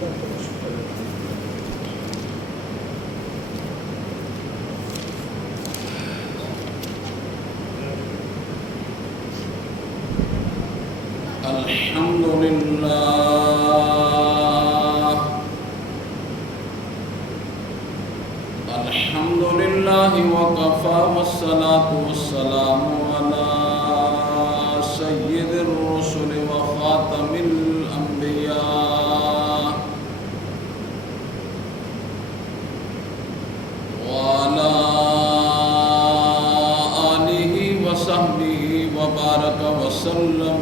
الحمد لله وكفى والصلاة والسلام على سيد الرسل وخاتم الأنبياء وعلى آله وصحبه وبارك وسلم،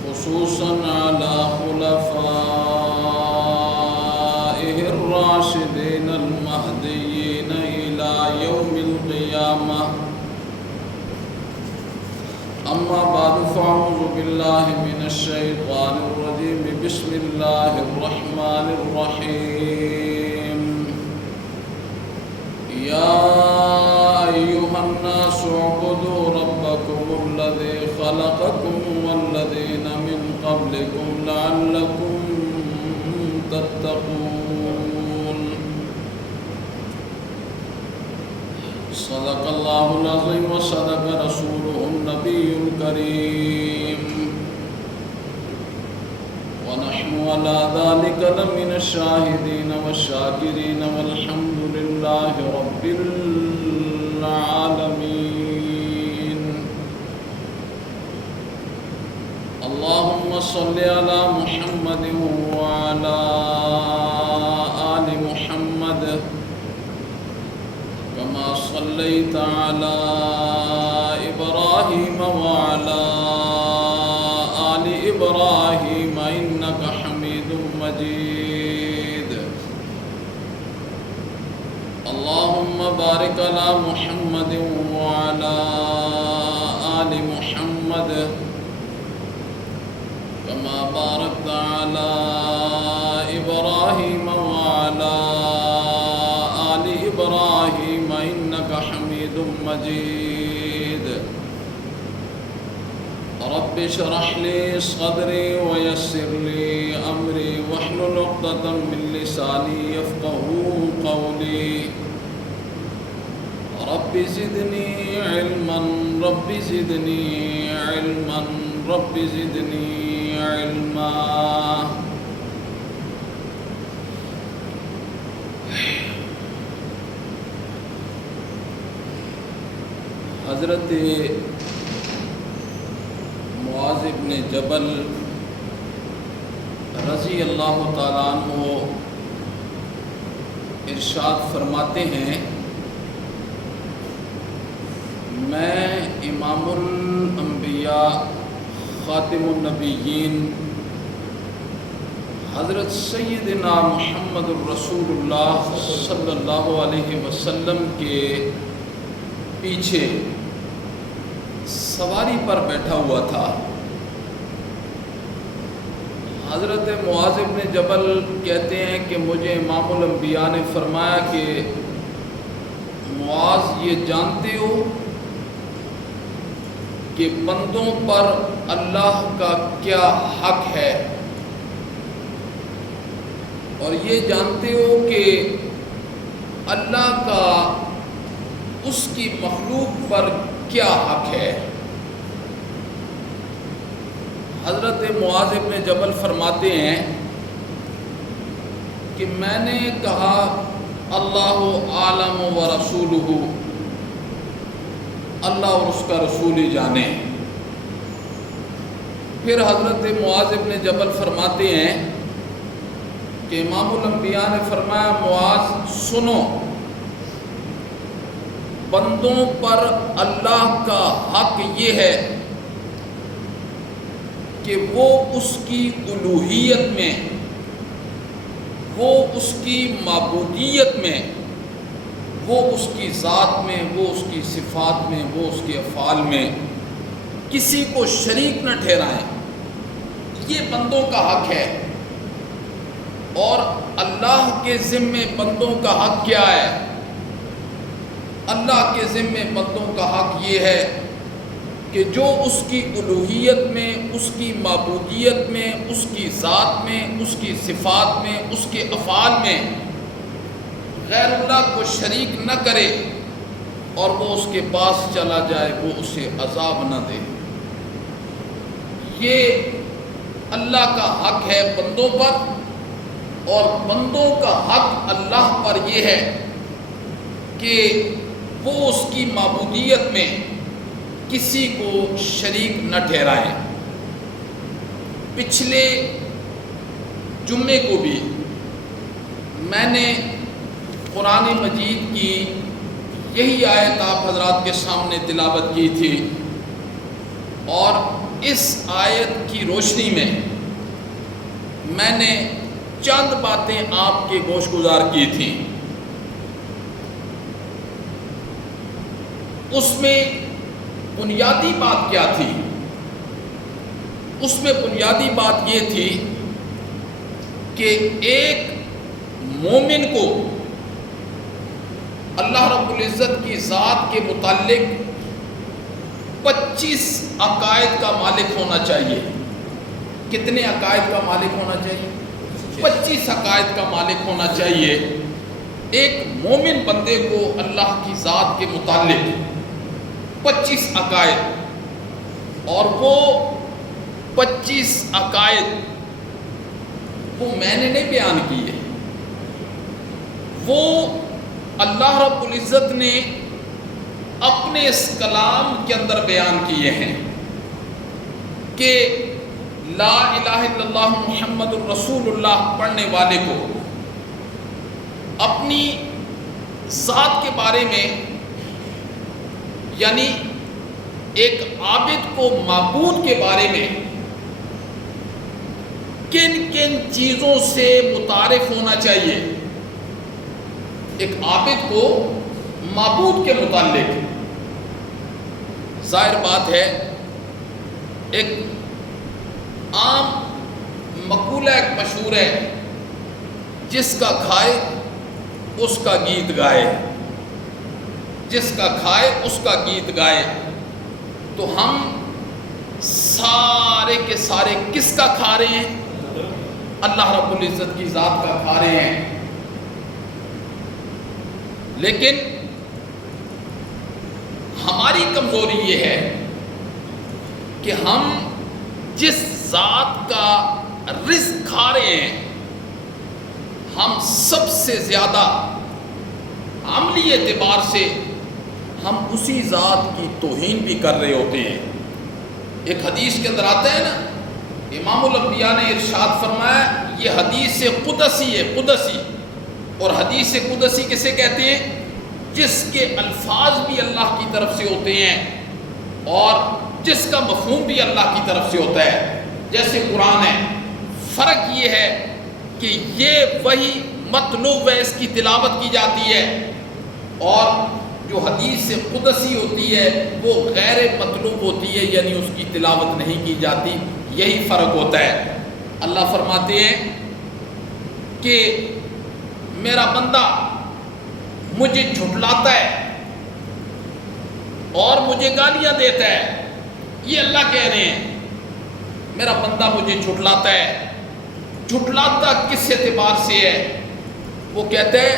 خصوصا على خلفائه الراشدين المهديين إلى يوم القيامة. أما بعد فأعوذ بالله من الشيطان الرجيم. بسم الله الرحمن الرحيم. يا أيها الناس اعبدوا ربكم الذي خلقكم والذين من قبلكم لعلكم تتقون. صدق الله العظيم وصدق رسوله النبي الكريم، ونحن على ذلك لمن الشاهدين والشاكرين، والحمد لله رب العالمين. اللهم صل على محمد وعلى آل محمد كما صليت على إبراهيم وعلى آل إبراهيم إنك حميد مجيد. اللهم بارك على محمد وعلى آل محمد كما باركت على إبراهيم وعلى آل إبراهيم إنك حميد مجيد. رب اشرح لي صدري ويسر لي أمري واحلل عقدة من لساني يفقهوا قولي. رب زدني علما رب زدني علما رب زدني علما. حضرت معاذ بن جبل رضی اللہ تعالیٰ عنہ ارشاد فرماتے ہیں، میں امام الانبیاء خاتم النبیین حضرت سیدنا محمد الرسول اللہ صلی اللہ علیہ وسلم کے پیچھے سواری پر بیٹھا ہوا تھا۔ حضرت معاذ بن جبل کہتے ہیں کہ مجھے امام الانبیاء نے فرمایا کہ معاذ یہ جانتے ہو کہ بندوں پر اللہ کا کیا حق ہے، اور یہ جانتے ہو کہ اللہ کا اس کی مخلوق پر کیا حق ہے؟ حضرت معاذ بن جبل فرماتے ہیں کہ میں نے کہا اللہ عالم و رسولہ، اللہ اور اس کا رسول ہی جانے۔ پھر حضرت معاذ بن جبل فرماتے ہیں کہ امام الانبیاء نے فرمایا معاذ سنو، بندوں پر اللہ کا حق یہ ہے کہ وہ اس کی الوہیت میں، وہ اس کی معبودیت میں، وہ اس کی ذات میں، وہ اس کی صفات میں، وہ اس کے افعال میں کسی کو شریک نہ ٹھہرائیں۔ یہ بندوں کا حق ہے۔ اور اللہ کے ذمے بندوں کا حق کیا ہے؟ اللہ کے ذمے بندوں کا حق یہ ہے کہ جو اس کی الوہیت میں، اس کی معبودیت میں، اس کی ذات میں، اس کی صفات میں، اس کے افعال میں غیر اللہ کو شریک نہ کرے اور وہ اس کے پاس چلا جائے، وہ اسے عذاب نہ دے۔ یہ اللہ کا حق ہے بندوں پر، اور بندوں کا حق اللہ پر یہ ہے کہ وہ اس کی معبودیت میں کسی کو شریک نہ ٹھہرائیں۔ پچھلے جمعے کو بھی میں نے قرآن مجید کی یہی آیت آپ حضرات کے سامنے تلاوت کی تھی، اور اس آیت کی روشنی میں میں نے چند باتیں آپ کے گوش گزار کی تھیں۔ اس میں بنیادی بات کیا تھی؟ اس میں بنیادی بات یہ تھی کہ ایک مومن کو اللہ رب العزت کی ذات کے متعلق 25 عقائد کا مالک ہونا چاہیے۔ کتنے عقائد کا مالک ہونا چاہیے؟ 25 عقائد کا مالک ہونا چاہیے ایک مومن بندے کو اللہ کی ذات کے متعلق 25 عقائد، اور وہ 25 عقائد وہ میں نے نہیں بیان کیے، وہ اللہ رب العزت نے اپنے اس کلام کے اندر بیان کیے ہیں کہ لا الہ الا اللہ محمد الرسول اللہ پڑھنے والے کو اپنی ذات کے بارے میں، یعنی ایک عابد کو معبود کے بارے میں کن کن چیزوں سے متعارف ہونا چاہیے۔ ایک عابد کو معبود کے متعلق، ظاہر بات ہے ایک عام مقولہ ایک مشہور ہے، جس کا کھائے اس کا گیت گائے، جس کا کھائے اس کا گیت گائے۔ تو ہم سارے کے سارے کس کا کھا رہے ہیں؟ اللہ رب العزت کی ذات کا کھا رہے ہیں۔ لیکن ہماری کمزوری یہ ہے کہ ہم جس ذات کا رزق کھا رہے ہیں، ہم سب سے زیادہ عملی اعتبار سے ہم اسی ذات کی توہین بھی کر رہے ہوتے ہیں۔ ایک حدیث کے اندر آتا ہے نا، امام الانبیاء نے ارشاد فرمایا، یہ حدیث قدسی ہے، قدسی۔ اور حدیث قدسی کسے کہتے ہیں؟ جس کے الفاظ بھی اللہ کی طرف سے ہوتے ہیں اور جس کا مفہوم بھی اللہ کی طرف سے ہوتا ہے، جیسے قرآن ہے۔ فرق یہ ہے کہ یہ وہی مطلوب ہے، اس کی تلاوت کی جاتی ہے، اور جو حدیث قدسی ہوتی ہے وہ غیر مطلوب ہوتی ہے، یعنی اس کی تلاوت نہیں کی جاتی۔ یہی فرق ہوتا ہے۔ اللہ فرماتے ہیں کہ میرا بندہ مجھے جھٹلاتا ہے اور مجھے گالیاں دیتا ہے۔ یہ اللہ کہہ رہے ہیں میرا بندہ مجھے جھٹلاتا ہے۔ جھٹلاتا کس اعتبار سے ہے؟ وہ کہتا ہے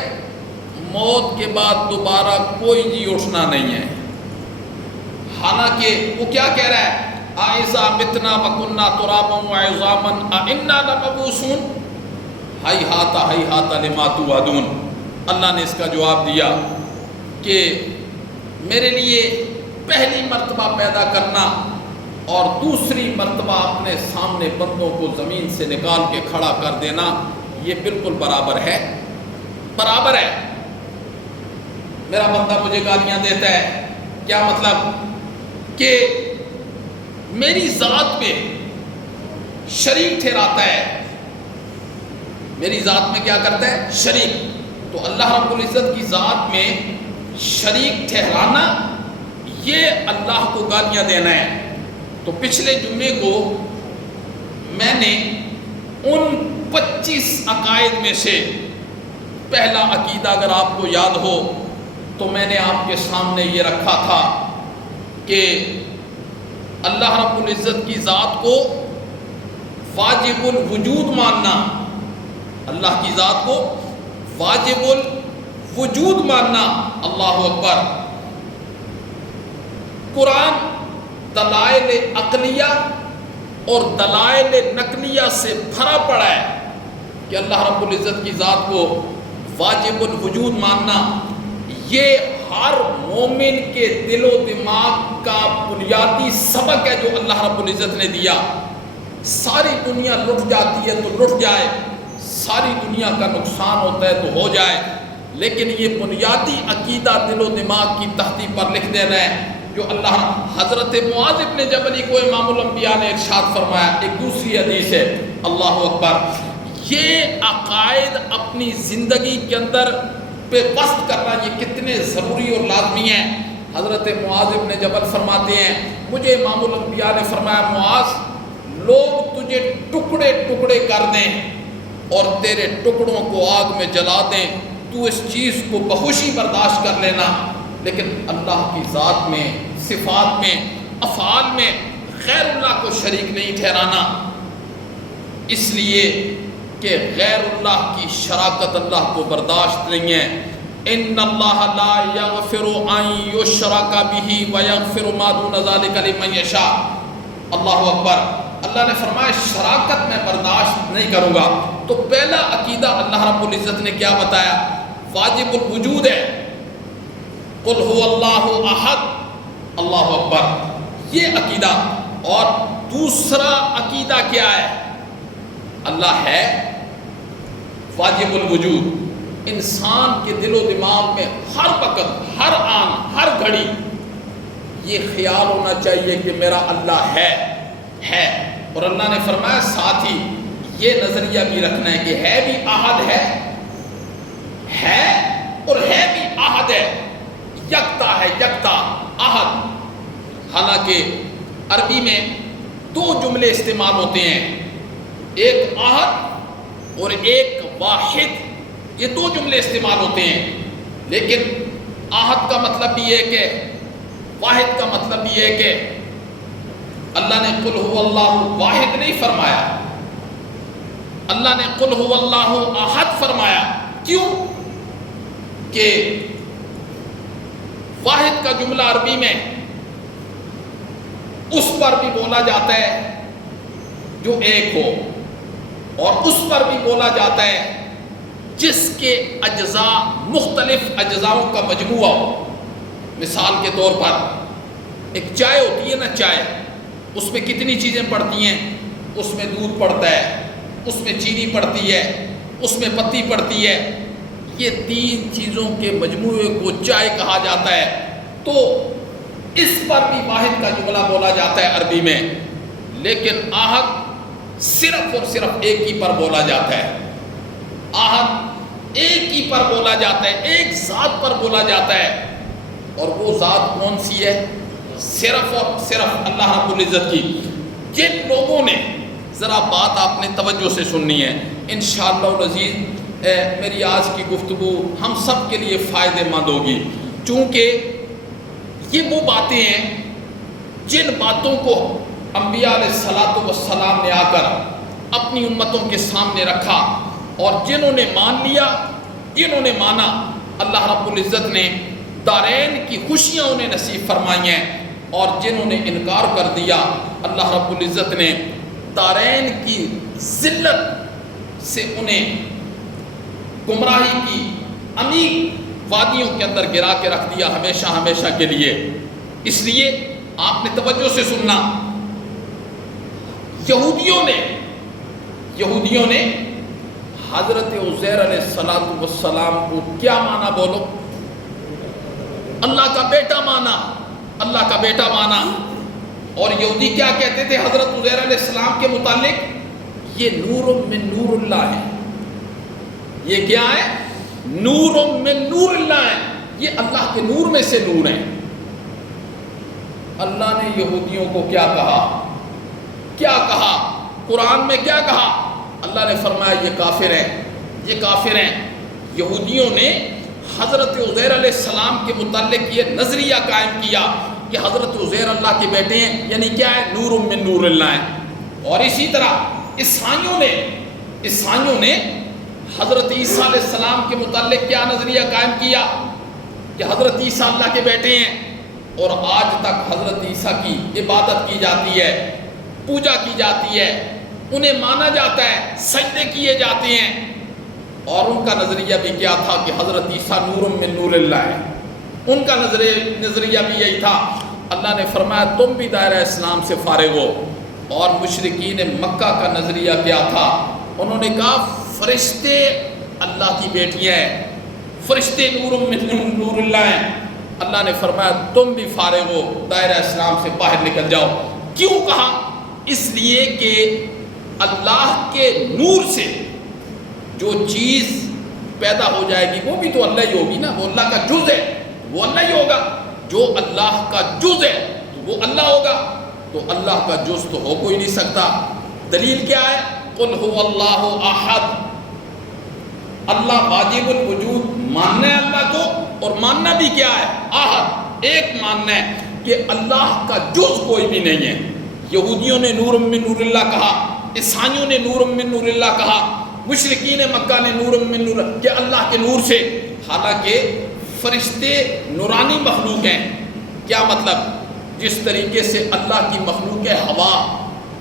موت کے بعد دوبارہ کوئی جی اٹھنا نہیں ہے، حالانکہ وہ کیا کہہ رہا ہے؟ اَإِذَا مِتْنَا وَكُنَّا تُرَابًا وَعِظَامًا أَإِنَّا لَمَبْعُوثُونَ ہیہات ہیہات لما توعدون۔ اللہ نے اس کا جواب دیا کہ میرے لیے پہلی مرتبہ پیدا کرنا اور دوسری مرتبہ اپنے سامنے بندوں کو زمین سے نکال کے کھڑا کر دینا، یہ بالکل برابر ہے، برابر ہے۔ میرا بندہ مجھے گالیاں دیتا ہے، کیا مطلب؟ کہ میری ذات میں شریک ٹھہراتا ہے، میری ذات میں کیا کرتا ہے؟ شریک۔ تو اللہ رب العزت کی ذات میں شریک ٹھہرانا، یہ اللہ کو گالیاں دینا ہے۔ تو پچھلے جمعے کو میں نے ان 25 عقائد میں سے پہلا عقیدہ اگر آپ کو یاد ہو تو میں نے آپ کے سامنے یہ رکھا تھا کہ اللہ رب العزت کی ذات کو واجب الوجود ماننا، اللہ کی ذات کو واجب الوجود ماننا، اللہ اکبر۔ قرآن دلائل عقلیہ اور دلائل نقلیہ سے بھرا پڑا ہے کہ اللہ رب العزت کی ذات کو واجب الوجود ماننا یہ ہر مومن کے دل و دماغ کا بنیادی سبق ہے جو اللہ رب العزت نے دیا۔ ساری دنیا لٹ جاتی ہے تو لٹ جائے، ساری دنیا کا نقصان ہوتا ہے تو ہو جائے، لیکن یہ بنیادی عقیدہ دل و دماغ کی تختی پر لکھ دینا ہے جو اللہ حضرت معاذ بن جبل کو امام الانبیاء نے ارشاد فرمایا۔ ایک دوسری حدیث ہے، اللہ اکبر۔ یہ عقائد اپنی زندگی کے اندر پہ بست کرنا یہ کتنے ضروری اور لازمی ہیں۔ حضرت معاذ بن جبل فرماتے ہیں مجھے امام الانبیاء نے فرمایا معاذ لوگ تجھے ٹکڑے ٹکڑے کر دیں اور تیرے ٹکڑوں کو آگ میں جلا دیں، تو اس چیز کو بخوشی برداشت کر لینا، لیکن اللہ کی ذات میں، صفات میں، افعال میں غیر اللہ کو شریک نہیں ٹھہرانا، اس لیے کہ غیر اللہ کی شراکت اللہ کو برداشت نہیں ہے۔ ان اللہ لا یغفر ان یشرک بہ ویغفر ما دون ذلک لمن یشاء۔ اللہ اکبر۔ اللہ نے فرمایا شراکت میں برداشت نہیں کروں گا۔ تو پہلا عقیدہ اللہ رب العزت نے کیا بتایا؟ واجب الوجود ہے۔ قل هو اللہ احد، اللہ اکبر، یہ عقیدہ۔ اور دوسرا عقیدہ کیا ہے؟ اللہ ہے، واجب الوجود۔ انسان کے دل و دماغ میں ہر وقت، ہر آن، ہر گھڑی یہ خیال ہونا چاہیے کہ میرا اللہ ہے۔ اور اللہ نے فرمایا ساتھ ہی یہ نظریہ بھی رکھنا ہے کہ ہے بھی احد ہے اور ہے بھی احد ہے، یکتا ہے، یکتا، احد۔ حالانکہ عربی میں دو جملے استعمال ہوتے ہیں، ایک احد اور ایک واحد، یہ دو جملے استعمال ہوتے ہیں، لیکن احد کا مطلب بھی ایک ہے، واحد کا مطلب بھی ایک ہے۔ اللہ نے قل هو اللہ واحد نہیں فرمایا، اللہ نے قل هو اللہ احد فرمایا۔ کیوں؟ کہ واحد کا جملہ عربی میں اس پر بھی بولا جاتا ہے جو ایک ہو، اور اس پر بھی بولا جاتا ہے جس کے اجزاء مختلف اجزاؤں کا مجموعہ ہو۔ مثال کے طور پر ایک چائے ہوتی ہے نا، چائے، اس میں کتنی چیزیں پڑتی ہیں؟ اس میں دودھ پڑتا ہے، اس میں چینی پڑتی ہے، اس میں پتی پڑتی ہے، یہ تین چیزوں کے مجموعے کو چائے کہا جاتا ہے۔ تو اس پر بھی واحد کا جملہ بولا جاتا ہے عربی میں، لیکن احد صرف اور صرف ایک ہی پر بولا جاتا ہے۔ احد ایک ہی پر بولا جاتا ہے، ایک ذات پر بولا جاتا ہے، اور وہ ذات کون سی ہے؟ صرف اور صرف اللہ رب العزت کی۔ جن لوگوں نے، ذرا بات آپ نے توجہ سے سننی ہے، انشاءاللہ العزیز میری آج کی گفتگو ہم سب کے لیے فائدہ مند ہوگی، چونکہ یہ وہ باتیں ہیں جن باتوں کو انبیاء علیہ الصلاۃ والسلام نے آ کر اپنی امتوں کے سامنے رکھا، اور جنہوں نے مان لیا، جنہوں نے مانا، اللہ رب العزت نے دارین کی خوشیاں انہیں نصیب فرمائی ہیں، اور جنہوں نے انکار کر دیا، اللہ رب العزت نے دارین کی ذلت سے انہیں گمراہی کی عمیق وادیوں کے اندر گرا کے رکھ دیا ہمیشہ ہمیشہ کے لیے۔ اس لیے آپ نے توجہ سے سننا، یہودیوں نے حضرت عزیر علیہ السلام کو کیا مانا؟ بولو، اللہ کا بیٹا مانا، اللہ کا بیٹا مانا۔ اور یہودی کیا کہتے تھے حضرت عزیر علیہ السلام کے متعلق؟ یہ نور من نور اللہ ہے۔ یہ کیا ہے؟ نور من نور اللہ ہے، یہ اللہ کے نور میں سے نور ہیں۔ اللہ نے یہودیوں کو کیا کہا؟ کیا کہا؟ قرآن میں کیا کہا؟ اللہ نے فرمایا یہ کافر ہیں، یہ کافر ہیں۔ یہودیوں نے حضرت عزیر علیہ السلام کے متعلق یہ نظریہ قائم کیا، کہ حضرت عزیر اللہ کے بیٹے ہیں، یعنی کیا ہے؟ نور من نور اللہ ہے۔ اور اسی طرح عیسائیوں نے حضرت عیسیٰ علیہ السلام کے متعلق کیا نظریہ قائم کیا کہ حضرت عیسیٰ اللہ کے بیٹے ہیں، اور آج تک حضرت عیسیٰ کی عبادت کی جاتی ہے، پوجا کی جاتی ہے، انہیں مانا جاتا ہے، سجدے کیے جاتے ہیں۔ اور ان کا نظریہ بھی کیا تھا کہ حضرت عیسیٰ نور من نور اللہ ہے، ان کا نظریہ بھی یہی تھا۔ اللہ نے فرمایا تم بھی دائرہ اسلام سے فارغ ہو۔ اور مشرکین مکہ کا نظریہ کیا تھا؟ انہوں نے کہا فرشتے اللہ کی بیٹیاں ہیں، فرشتے نور من نور اللہ ہیں۔ اللہ نے فرمایا تم بھی فارغ ہو، دائرہ اسلام سے باہر نکل جاؤ۔ کیوں کہا؟ اس لیے کہ اللہ کے نور سے جو چیز پیدا ہو جائے گی وہ بھی تو اللہ ہی ہوگی نا، وہ اللہ کا جز ہے، وہ اللہ ہی ہوگا۔ جو اللہ کا جز ہے تو وہ اللہ ہوگا، تو اللہ کا جز تو ہو کوئی نہیں سکتا۔ دلیل کیا ہے؟ قل هو اللہ احد، اللہ واجب الوجود، ماننا ہے اللہ کو، اور ماننا بھی کیا ہے؟ احد، ایک ماننا ہے کہ اللہ کا جز کوئی بھی نہیں ہے۔ یہودیوں نے نور من نور اللہ کہا، عیسائیوں نے نور من نور اللہ کہا، مشرکین مکہ نے نور من نور کہ اللہ کے نور سے، حالانکہ فرشتے نورانی مخلوق ہیں۔ کیا مطلب؟ جس طریقے سے اللہ کی مخلوق ہے ہوا،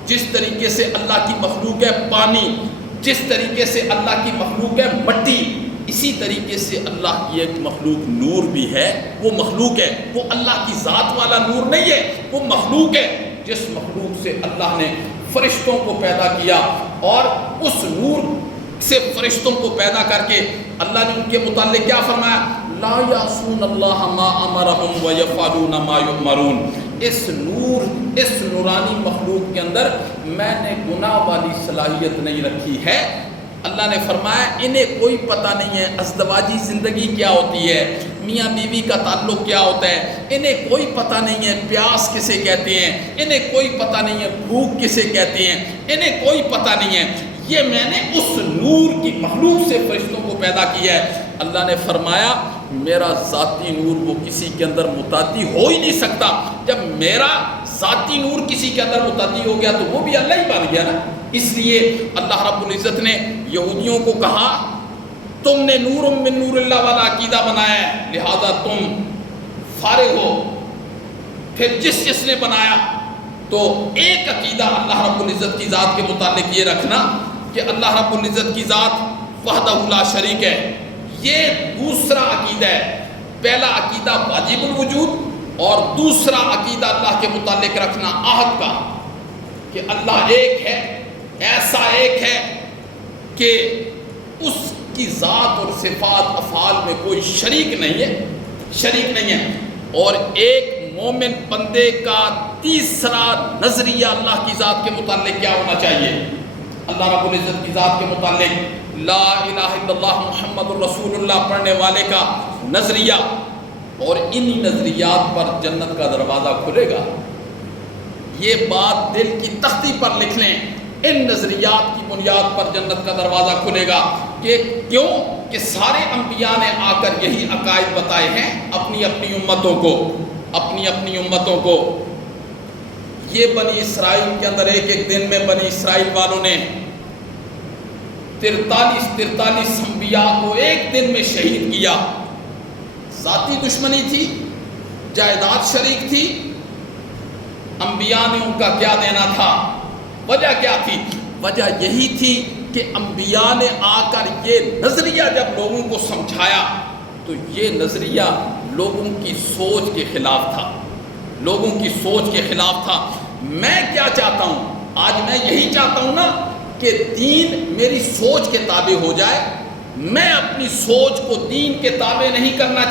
جس طریقے سے اللہ کی مخلوق ہے پانی، جس طریقے سے اللہ کی مخلوق ہے مٹی، اسی طریقے سے اللہ کی ایک مخلوق نور بھی ہے۔ وہ مخلوق ہے، وہ اللہ کی ذات والا نور نہیں ہے، وہ مخلوق ہے جس مخلوق سے اللہ نے فرشتوں کو پیدا کیا، اور اس نور سے فرشتوں کو پیدا کر کے اللہ نے ان کے متعلق کیا فرمایا؟ لا یعصون اللہ ما امرہم ویفعلون ما یؤمرون۔ اس نورانی مخلوق کے اندر میں نے گناہ والی صلاحیت نہیں رکھی ہے۔ اللہ نے فرمایا انہیں کوئی پتہ نہیں ہے ازدواجی زندگی کیا ہوتی ہے، میاں بیوی کا تعلق کیا ہوتا ہے، انہیں کوئی پتہ نہیں ہے پیاس کسے کہتے ہیں، انہیں کوئی پتہ نہیں ہے بھوک کسے کہتے ہیں، انہیں کوئی پتہ نہیں ہے۔ یہ میں نے اس نور کی مخلوق سے فرشتوں کو پیدا کیا ہے۔ اللہ نے فرمایا میرا ذاتی نور وہ کسی کے اندر متعدی ہو ہی نہیں سکتا۔ جب میرا ذاتی نور کسی کے اندر متعدی ہو گیا تو وہ بھی اللہ ہی بن گیا نا۔ اس لیے اللہ رب العزت نے یہودیوں کو کہا تم نے نور من نور اللہ والا عقیدہ بنایا ہے، لہذا تم فارغ ہو۔ پھر جس نے بنایا تو ایک عقیدہ اللہ رب العزت کی ذات کے متعلق یہ رکھنا کہ اللہ رب العزت کی ذات وحدہ لا شریک ہے، یہ دوسرا عقیدہ ہے۔ پہلا عقیدہ واجب الوجود، اور دوسرا عقیدہ اللہ کے متعلق رکھنا احد کا، کہ اللہ ایک ہے، ایسا ایک ہے کہ اس کی ذات اور صفات افعال میں کوئی شریک نہیں ہے۔ اور ایک مومن بندے کا تیسرا نظریہ اللہ کی ذات کے متعلق کیا ہونا چاہیے؟ اللہ رب العزت کی ذات کے متعلق لا الہ الا اللہ محمد الرسول اللہ پڑھنے والے کا نظریہ، اور انہی نظریات پر جنت کا دروازہ کھلے گا۔ یہ بات دل کی تختی پر لکھ لیں، ان نظریات کی بنیاد پر جنت کا دروازہ کھلے گا۔ کہ کیوں؟ کہ سارے انبیاء نے آ کر یہی عقائد بتائے ہیں اپنی اپنی امتوں کو۔ یہ بنی اسرائیل کے اندر ایک دن میں بنی اسرائیل والوں نے 43 انبیاء کو ایک دن میں شہید کیا۔ ذاتی دشمنی تھی، جائیداد شریک تھی، انبیاء نے ان کا کیا دینا تھا؟ وجہ کیا تھی؟ وجہ یہی تھی کہ انبیاء نے آ کر یہ نظریہ جب لوگوں کو سمجھایا تو یہ نظریہ لوگوں کی سوچ کے خلاف تھا۔ میں کیا چاہتا ہوں؟ آج میں یہی چاہتا ہوں نا کہ دین میری سوچ کے تابع ہو جائے۔ میں اپنی سوچ کو دین کے تابع نہیں کرنا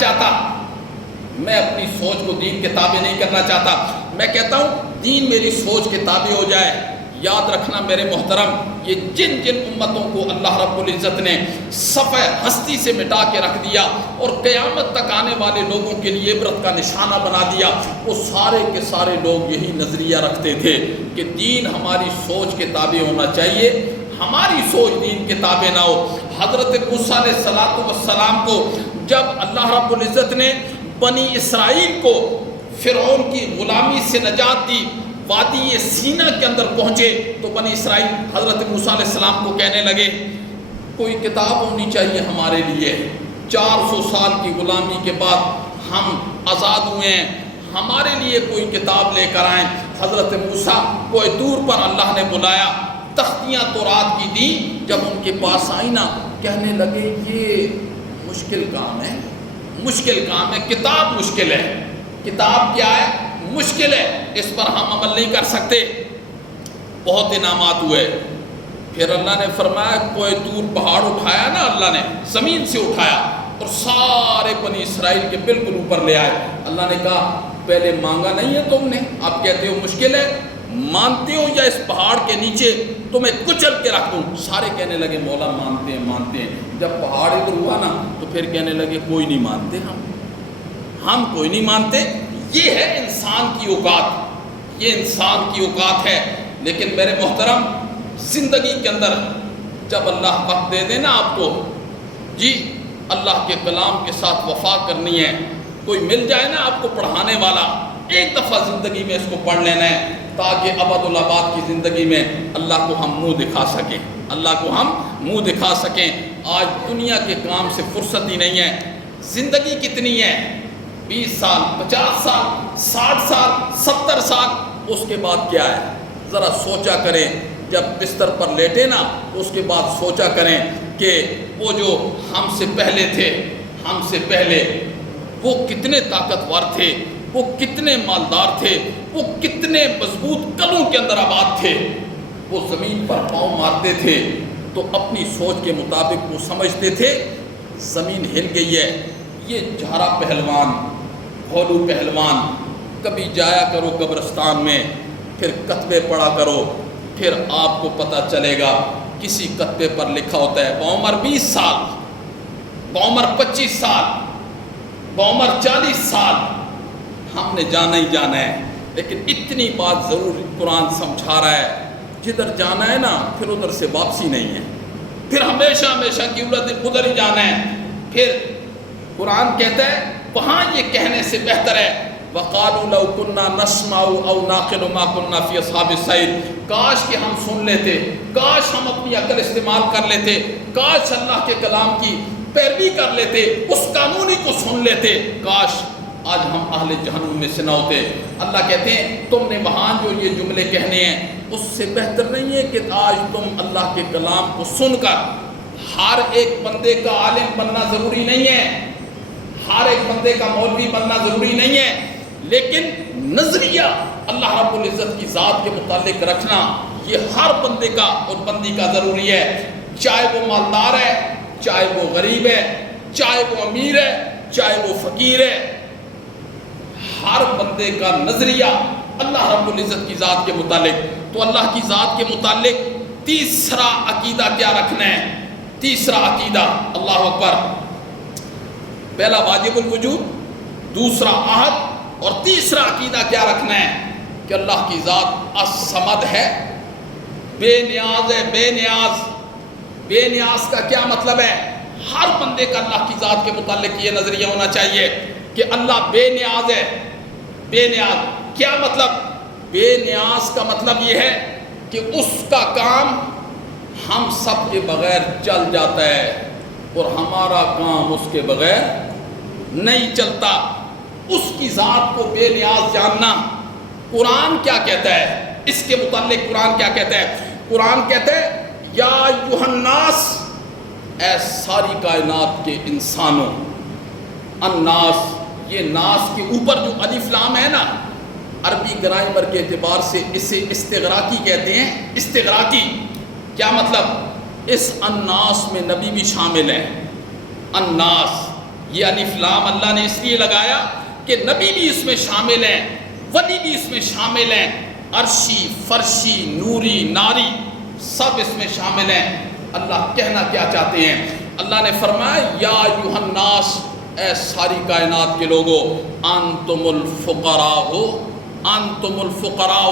چاہتا، میں کہتا ہوں دین میری سوچ کے تابع ہو جائے۔ یاد رکھنا میرے محترم، یہ جن امتوں کو اللہ رب العزت نے صفحہ ہستی سے مٹا کے رکھ دیا اور قیامت تک آنے والے لوگوں کے لیے عبرت کا نشانہ بنا دیا، وہ سارے کے سارے لوگ یہی نظریہ رکھتے تھے کہ دین ہماری سوچ کے تابع ہونا چاہیے، ہماری سوچ دین کے تابع نہ ہو۔ حضرت موسیٰ علیہ السلام کو جب اللہ رب العزت نے بنی اسرائیل کو فرعون کی غلامی سے نجات دی، وادی سینا کے اندر پہنچے تو بنی اسرائیل حضرت موسیٰ علیہ السلام کو کہنے لگے کوئی کتاب ہونی چاہیے ہمارے لیے، 400 سال کی غلامی کے بعد ہم آزاد ہوئے ہیں، ہمارے لیے کوئی کتاب لے کر آئیں۔ حضرت موسیٰ کوہ طور پر اللہ نے بلایا، تختیاں تورات کی دی، جب ان کے پاس آئی نا کہنے لگے یہ مشکل کام ہے، مشکل کام ہے، کتاب مشکل ہے، کتاب کیا ہے؟ مشکل ہے، اس پر ہم عمل نہیں کر سکتے۔ بہت انعامات ہوئے۔ پھر اللہ نے فرمایا کوہ طور پہاڑ اٹھایا نا، اللہ نے زمین سے اٹھایا اور سارے بنی اسرائیل کے بالکل اوپر لے آئے۔ اللہ نے کہا پہلے مانگا نہیں ہے تم نے، اب کہتے ہو مشکل ہے، مانتے ہو یا اس پہاڑ کے نیچے تمہیں کچل کے رکھ دوں؟ سارے کہنے لگے مولا مانتے ہیں مانتے ہیں۔ جب پہاڑ ادھر ہوا نا تو پھر کہنے لگے کوئی نہیں مانتے، ہم کوئی نہیں مانتے۔ یہ ہے انسان کی اوقات، یہ انسان کی اوقات ہے۔ لیکن میرے محترم، زندگی کے اندر جب اللہ وقت دے دے نا آپ کو، جی اللہ کے کلام کے ساتھ وفا کرنی ہے، کوئی مل جائے نا آپ کو پڑھانے والا، ایک دفعہ زندگی میں اس کو پڑھ لینا ہے تاکہ ابد الآباد کی زندگی میں اللہ کو ہم منہ دکھا سکیں، اللہ کو ہم منہ دکھا سکیں۔ آج دنیا کے کام سے فرصت ہی نہیں ہے۔ زندگی کتنی ہے؟ 20 سال، 50 سال، 60 سال، 70 سال، اس کے بعد کیا ہے؟ ذرا سوچا کریں، جب بستر پر لیٹے نا تو اس کے بعد سوچا کریں کہ وہ جو ہم سے پہلے تھے، ہم سے پہلے وہ کتنے طاقتور تھے، وہ کتنے مالدار تھے، وہ کتنے مضبوط قلعوں کے اندر آباد تھے، وہ زمین پر پاؤں مارتے تھے تو اپنی سوچ کے مطابق وہ سمجھتے تھے زمین ہل گئی ہے۔ یہ جھارا پہلوان، بھولو پہلوان، کبھی جایا کرو قبرستان میں، پھر کتبے پڑھا کرو، پھر آپ کو پتہ چلے گا۔ کسی کتبے پر لکھا ہوتا ہے بعمر 20 سال، بعمر 25 سال، بعمر 40 سال، ہم نے جانا ہی جانا ہے۔ لیکن اتنی بات ضرور قرآن سمجھا رہا ہے، جدھر جانا ہے نا پھر ادھر سے واپسی نہیں ہے، پھر ہمیشہ ہمیشہ کی ادھر ہی جانا ہے۔ پھر قرآن کہتا ہے وہاں یہ کہنے سے بہتر ہے وَقَالُوا لَوْ كُنَّا نَسْمَعُ أَوْ نَعْقِلُ مَا كُنَّا فِي أَصْحَابِ السَّعِيرِ، کاش کہ ہم سن لیتے، کاش ہم اپنی عقل استعمال کر لیتے، کاش اللہ کے کلام کی پیروی کر لیتے، اس قانونی کو سن لیتے، کاش آج ہم اہل جہنم میں سے نہ ہوتے۔ اللہ کہتے ہیں تم نے وہاں جو یہ جملے کہنے ہیں اس سے بہتر نہیں ہے کہ آج تم اللہ کے کلام کو سن کر، ہر ایک بندے کا عالم بننا ضروری نہیں ہے، ہر ایک بندے کا مولوی بننا ضروری نہیں ہے، لیکن نظریہ اللہ رب العزت کی ذات کے متعلق رکھنا یہ ہر بندے کا اور بندی کا ضروری ہے، چاہے وہ مالدار ہے، چاہے وہ غریب ہے، چاہے وہ امیر ہے، چاہے وہ فقیر ہے۔ ہر بندے کا نظریہ اللہ رب العزت کی ذات کے متعلق۔ تو اللہ کی ذات کے متعلق تیسرا عقیدہ کیا رکھنا ہے؟ تیسرا عقیدہ، اللہ اکبر، پہلا واجب الوجود، دوسرا عہد، اور تیسرا عقیدہ کیا رکھنا ہے کہ اللہ کی ذات الصمد ہے، بے نیاز ہے، بے نیاز۔ بے نیاز کا کیا مطلب ہے؟ ہر بندے کا اللہ کی ذات کے متعلق یہ نظریہ ہونا چاہیے کہ اللہ بے نیاز ہے۔ بے نیاز کیا مطلب؟ بے نیاز کا مطلب یہ ہے کہ اس کا کام ہم سب کے بغیر چل جاتا ہے اور ہمارا کام اس کے بغیر نہیں چلتا۔ اس کی ذات کو بے نیاز جاننا۔ قرآن کیا کہتا ہے اس کے متعلق؟ قرآن کیا کہتا ہے؟ قرآن کہتا ہے یا ایھا الناس، اے ساری کائنات کے انسانوں۔ الناس، یہ ناس کے اوپر جو الف لام ہے نا، عربی گرامر کے اعتبار سے اسے استغراقی کہتے ہیں۔ استغراقی کیا مطلب؟ اس الناس میں نبی بھی شامل ہیں۔ الناس، یہ الف لام اللہ نے اس لیے لگایا کہ نبی بھی اس میں شامل ہیں، ولی بھی اس میں شامل ہیں، عرشی، فرشی، نوری، ناری، سب اس میں شامل ہیں۔ اللہ کہنا کیا چاہتے ہیں؟ اللہ نے فرمایا یا ایھا الناس، اے ساری کائنات کے لوگوں، انتم الفقراء، انتم الفقراء،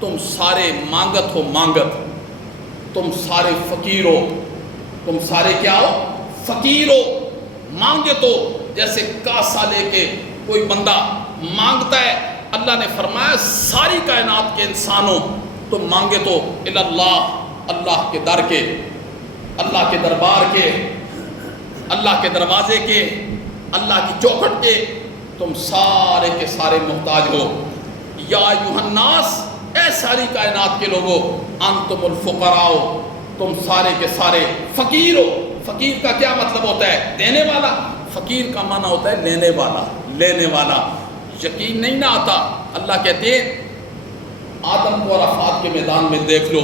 تم سارے مانگت ہو، مانگت، تم سارے فقیر ہو، تم سارے کیا ہو؟ فقیر ہو، مانگت ہو۔ جیسے کاسا لے کے کوئی بندہ مانگتا ہے. اللہ نے فرمایا ساری کائنات کے انسانوں تم مانگے تو اللہ، اللہ کے در کے، اللہ کے دربار کے، اللہ کے دروازے کے، اللہ کی چوکھٹ کے تم سارے کے سارے محتاج ہو. یا ایھا الناس، اے ساری کائنات کے لوگو، انتم الفقراء، تم سارے کے سارے فقیر ہو. فقیر کا کیا مطلب ہوتا ہے؟ دینے والا. فقیر کا معنی ہوتا ہے لینے والا، لینے والا. یقین نہیں نہ آتا، اللہ کہتے ہیں آدم کو عرفات کے میدان میں دیکھ لو.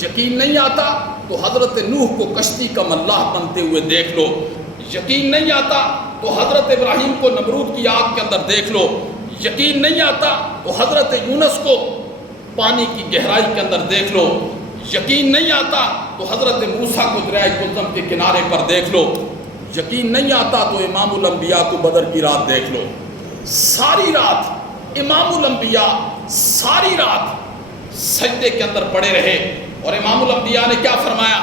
یقین نہیں آتا تو حضرت نوح کو کشتی کا ملاح بنتے ہوئے دیکھ لو. یقین نہیں آتا تو حضرت ابراہیم کو نمرود کی آگ کے اندر دیکھ لو. یقین نہیں آتا تو حضرت یونس کو پانی کی گہرائی کے اندر دیکھ لو. یقین نہیں آتا تو حضرت موسیٰ کو دریائے کلثم کے کنارے پر دیکھ لو. یقین نہیں آتا تو امام الانبیاء کو بدر کی رات دیکھ لو. ساری رات امام الانبیاء ساری رات سجدے کے اندر پڑے رہے. اور امام الانبیاء نے کیا فرمایا؟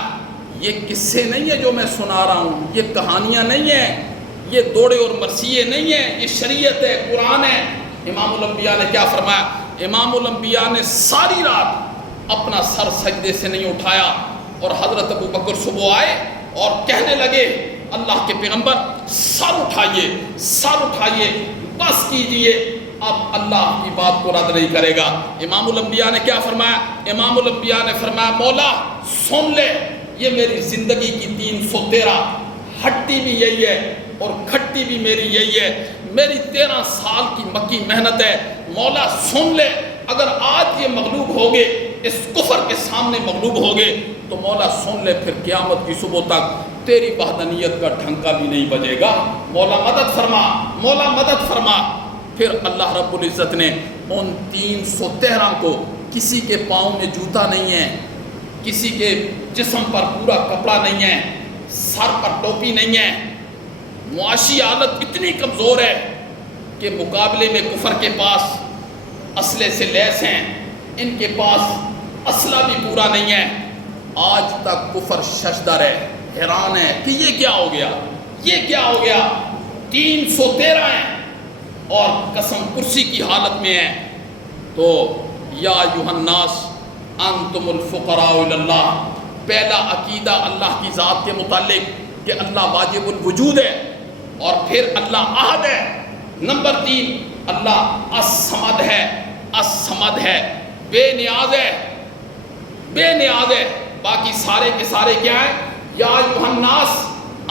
یہ قصے نہیں ہے جو میں سنا رہا ہوں، یہ کہانیاں نہیں ہیں، یہ دوڑے اور مرثیے نہیں ہیں، یہ شریعت ہے، قرآن ہے. امام الانبیاء نے کیا فرمایا؟ امام الانبیاء نے ساری رات اپنا سر سجدے سے نہیں اٹھایا. اور حضرت ابو بکر صبح آئے اور کہنے لگے اللہ کے پیغمبر سر اٹھائیے، سر اٹھائیے، بس کیجئے، اب اللہ کی بات کو رد نہیں کرے گا. امام الانبیاء نے کیا فرمایا؟ امام الانبیاء نے فرمایا مولا سن لے، یہ میری زندگی کی 313 ہٹی بھی یہی ہے اور کھٹی بھی میری یہی ہے، میری 13 سال کی مکی محنت ہے. مولا سن لے، اگر آج یہ مغلوب ہوگے، اس کفر کے سامنے مغلوب ہوگے تو مولا سن لے، پھر قیامت کی صبح تک تیری وحدانیت کا ڈھنکا بھی نہیں بجے گا. مولا مدد فرما، مولا مدد فرما. پھر اللہ رب العزت نے ان 313 کو، کسی کے پاؤں میں جوتا نہیں ہے، کسی کے جسم پر پورا کپڑا نہیں ہے، سر پر ٹوپی نہیں ہے، معاشی حالت اتنی کمزور ہے کہ مقابلے میں کفر کے پاس اسلحے سے لیس ہیں، ان کے پاس اسلحہ بھی پورا نہیں ہے. آج تک کفر ششدر ہے، حیران ہے کہ یہ کیا ہو گیا، یہ کیا ہو گیا. 313 ہیں اور قسم کرسی کی حالت میں ہیں. تو یا ایھا الناس انتم الفقراء الی اللہ. پہلا عقیدہ اللہ کی ذات کے متعلق کہ اللہ واجب الوجود ہے، اور پھر اللہ احد ہے. نمبر 3 اللہ الصمد ہے، الصمد ہے، بے نیاز ہے، بے نیاز ہے. باقی سارے کے سارے کیا ہیں؟ یا ایھا الناس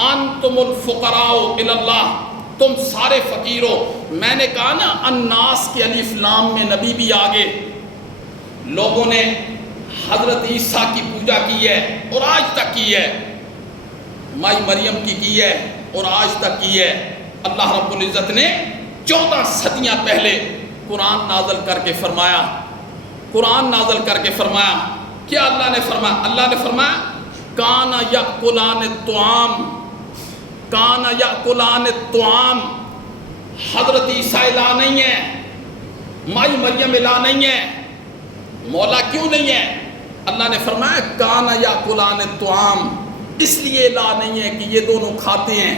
انتم الفقراء الی اللہ، تم سارے فقیر ہو. میں نے کہا نا الناس کے الف لام میں نبی بھی آگے. لوگوں نے حضرت عیسیٰ کی پوجا کی ہے اور آج تک کی ہے، مائی مریم کی ہے اور آج تک کی ہے. اللہ رب العزت نے 14 صدیاں پہلے قرآن نازل کر کے فرمایا، قرآن نازل کر کے فرمایا کیا؟ اللہ نے فرمایا، اللہ نے فرمایا کانا یأکلان الطعام، کانا یأکلان الطعام. حضرت عیسیٰ الہ نہیں ہے، مائی مریم الہ نہیں ہے. مولا کیوں نہیں ہے؟ اللہ نے فرمایا کانا یأکلان الطعام، اس لیے الہ نہیں ہے کہ یہ دونوں کھاتے ہیں.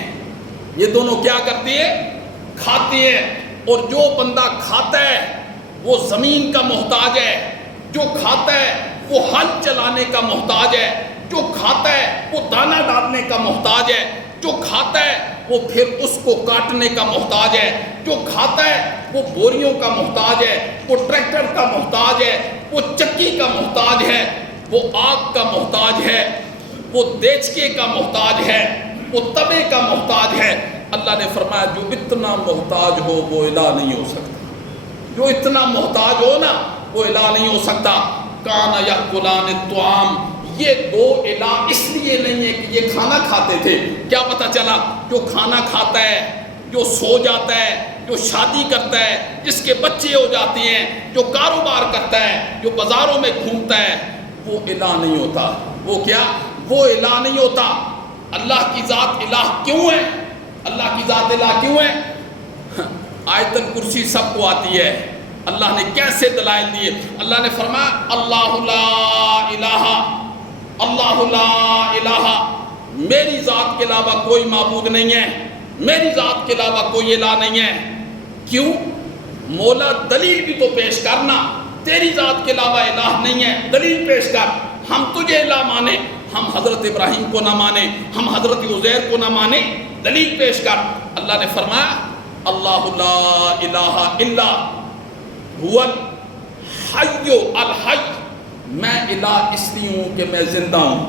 یہ دونوں کیا کرتے ہیں؟ کھاتے ہیں. اور جو بندہ کھاتا ہے وہ زمین کا محتاج ہے، جو کھاتا ہے وہ ہل چلانے کا محتاج ہے، جو کھاتا ہے وہ دانہ ڈالنے کا محتاج ہے، جو کھاتا ہے وہ پھر اس کو کاٹنے کا محتاج ہے، جو کھاتا ہے وہ بوریوں کا محتاج ہے، وہ ٹریکٹر کا محتاج ہے، وہ چکی کا محتاج ہے، وہ آگ کا محتاج ہے، وہ دیچکے کا محتاج ہے، وہ توے کا محتاج ہے. اللہ نے فرمایا جو اتنا محتاج ہو وہ الہ نہیں ہو سکتا، جو اتنا محتاج ہو نا وہ الہ نہیں ہو سکتا. کانا یأکلان الطعام، یہ دو الہ اس لیے نہیں ہے کہ یہ کھانا کھاتے تھے. کیا پتہ چلا؟ جو کھانا کھاتا ہے، جو سو جاتا ہے، جو شادی کرتا ہے، جس کے بچے ہو جاتے ہیں، جو کاروبار کرتا ہے، جو بازاروں میں گھومتا ہے، وہ الہ نہیں ہوتا. وہ کیا؟ وہ الہ نہیں ہوتا. اللہ کی ذات الہ کیوں ہے؟ اللہ کی ذات الہ کیوں ہے؟ آیت الکرسی سب کو آتی ہے. اللہ نے کیسے دلائل دیے؟ اللہ نے فرمایا اللہ لا الہ، اللہ لا الہ، میری ذات کے علاوہ کوئی معبود نہیں ہے، میری ذات کے علاوہ کوئی الہ نہیں ہے. کیوں؟ مولا دلیل بھی تو پیش کرنا، تیری ذات کے علاوہ الہ نہیں ہے، دلیل پیش کر، ہم تجھے الہ مانیں، ہم حضرت ابراہیم کو نہ مانیں، ہم حضرت عزیر کو نہ مانیں، دلیل پیش کر۔ اللہ نے فرمایا اللہ لا الہ الا هو الحی الحی، میں الہ اس لیے ہوں کہ میں زندہ ہوں،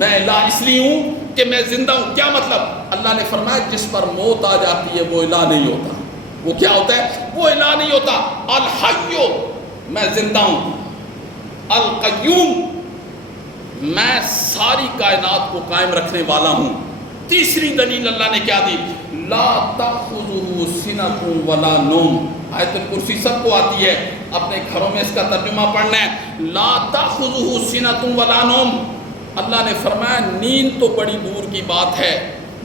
میں الہ اس لیے ہوں کہ میں زندہ ہوں۔ کیا مطلب؟ اللہ نے فرمایا جس پر موت آ جاتی ہے وہ الہ نہیں ہوتا، وہ کیا ہوتا ہے؟ وہ الہ نہیں ہوتا۔ الحی، میں زندہ ہوں۔ القیوم، میں ساری کائنات کو قائم رکھنے والا ہوں۔ تیسری دلیل اللہ نے کیا دی؟ لا تأخذہ سنۃ ولا نوم، آیت الکرسی سب کو آتی ہے، اپنے گھروں میں اس کا ترجمہ پڑھنا ہے۔ لا تأخذہ سنۃ ولا نوم، اللہ نے فرمایا نیند تو بڑی دور کی بات ہے،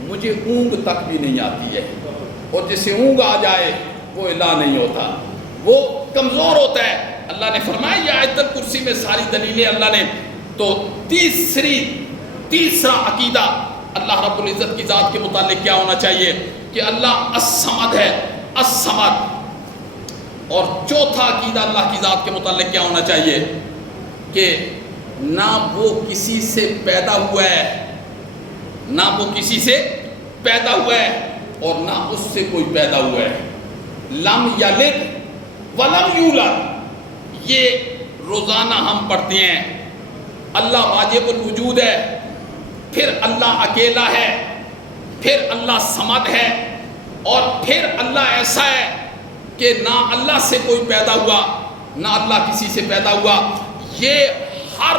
مجھے اونگ تک بھی نہیں آتی ہے، اور جسے اونگ آ جائے وہ الہ نہیں ہوتا، وہ کمزور ہوتا ہے۔ اللہ نے فرمایا یہ آیت الکرسی میں ساری دلیلیں اللہ نے۔ تو تیسرا عقیدہ اللہ رب العزت کی ذات کے متعلق کیا ہونا چاہیے کہ اللہ الصمد ہے، الصمد۔ اور چوتھا عقیدہ اللہ کی ذات کے متعلق کیا ہونا چاہیے کہ نہ وہ کسی سے پیدا ہوا ہے، نہ وہ کسی سے پیدا ہوا ہے اور نہ اس سے کوئی پیدا ہوا ہے۔ لم یلد ولم یولد، یہ روزانہ ہم پڑھتے ہیں۔ اللہ واجب الوجود ہے، پھر اللہ اکیلا ہے، پھر اللہ صمد ہے، اور پھر اللہ ایسا ہے کہ نہ اللہ سے کوئی پیدا ہوا نہ اللہ کسی سے پیدا ہوا۔ یہ ہر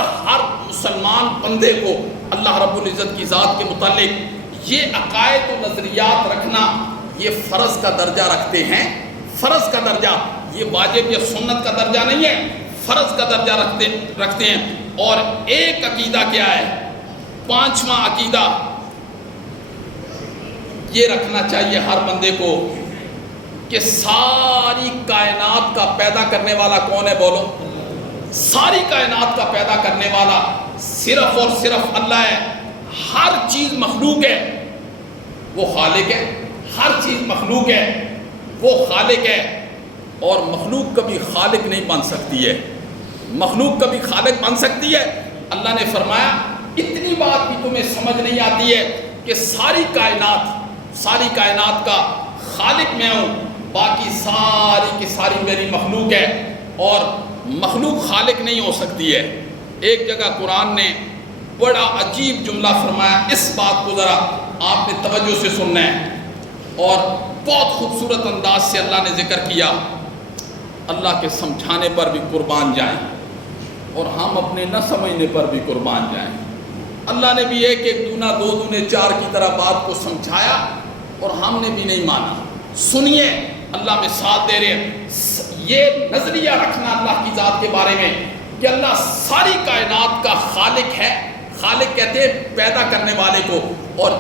مسلمان بندے کو اللہ رب العزت کی ذات کے متعلق یہ عقائد و نظریات رکھنا یہ فرض کا درجہ رکھتے ہیں، فرض کا درجہ، یہ واجب یا سنت کا درجہ نہیں ہے، فرض کا درجہ رکھتے ہیں۔ اور ایک عقیدہ کیا ہے؟ پانچواں عقیدہ یہ رکھنا چاہیے ہر بندے کو کہ ساری کائنات کا پیدا کرنے والا کون ہے؟ بولو۔ ساری کائنات کا پیدا کرنے والا صرف اور صرف اللہ ہے۔ ہر چیز مخلوق ہے، وہ خالق ہے، ہر چیز مخلوق ہے، وہ خالق ہے، اور مخلوق کبھی خالق نہیں بن سکتی ہے، مخلوق کبھی خالق بن سکتی ہے؟ اللہ نے فرمایا اتنی بات بھی تمہیں سمجھ نہیں آتی ہے کہ ساری کائنات کا خالق میں ہوں، باقی ساری کی ساری میری مخلوق ہے، اور مخلوق خالق نہیں ہو سکتی ہے۔ ایک جگہ قرآن نے بڑا عجیب جملہ فرمایا، اس بات کو ذرا آپ نے توجہ سے سننا ہے، اور بہت خوبصورت انداز سے اللہ نے ذکر کیا۔ اللہ کے سمجھانے پر بھی قربان جائیں اور ہم اپنے نہ سمجھنے پر بھی قربان جائیں۔ اللہ نے بھی ایک دونا دو دونے چار کی طرح بات کو سمجھایا اور ہم نے بھی نہیں مانا۔ سنیے اللہ مثال دے رہے ہیں، یہ نظریہ رکھنا اللہ کی ذات کے بارے میں کہ اللہ ساری کائنات کا خالق ہے۔ خالق کہتے ہیں پیدا کرنے والے کو، اور